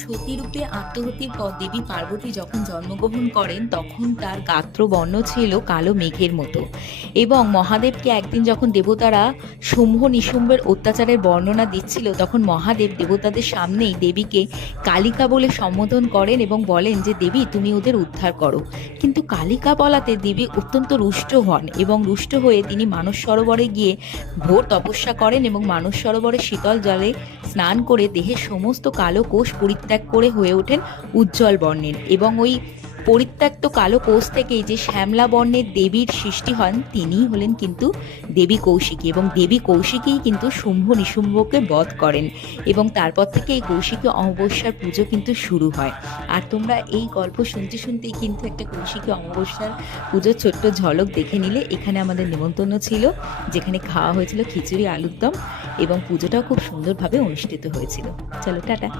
সতীরূপে আত্মহতির পর দেবী পার্বতী যখন জন্মগ্রহণ করেন, তখন তার গাত্রবর্ণ ছিল কালো মেঘের মতো। এবং মহাদেবকে একদিন যখন দেবতারা শুম্ভ নিশুম্ভের অত্যাচারের বর্ণনা দিচ্ছিল, তখন মহাদেব দেবতাদের সামনেই দেবীকে কালিকা বলে সম্বোধন করেন এবং বলেন যে, দেবী, তুমি ওদের উদ্ধার করো। কিন্তু কালিকা বলাতে দেবী অত্যন্ত রুষ্ট হন এবং রুষ্ট হয়ে তিনি মানস সরোবরে গিয়ে ঘোর তপস্যা করেন এবং মানস সরোবরে শীতল জলে স্নান করে দেহের সমস্ত কালো কোষ পরিত্যাগ করে হয়ে ওঠেন উজ্জ্বল বর্ণের এবং ওই পরিত্যক্ত কালো কোষ থেকেই যে শ্যামলা বর্ণের দেবীর সৃষ্টি হন, তিনিই হলেন কিন্তু দেবী কৌশিকী এবং দেবী কৌশিকীই কিন্তু শুম্ভ নিশুম্ভকে বধ করেন এবং তারপর থেকে এই কৌশিকী অমাবস্যার পুজো কিন্তু শুরু হয়। আর তোমরা এই গল্প শুনতে শুনতেই কিন্তু একটা কৌশিকী অমাবস্যার পুজোর ছোট্ট ঝলক দেখে নিলে। এখানে আমাদের নেমন্তন্ন ছিল, যেখানে খাওয়া হয়েছিল খিচুড়ি আলুর দম এবং পুজোটাও খুব সুন্দরভাবে অনুষ্ঠিত হয়েছিল। চলো, টাটা।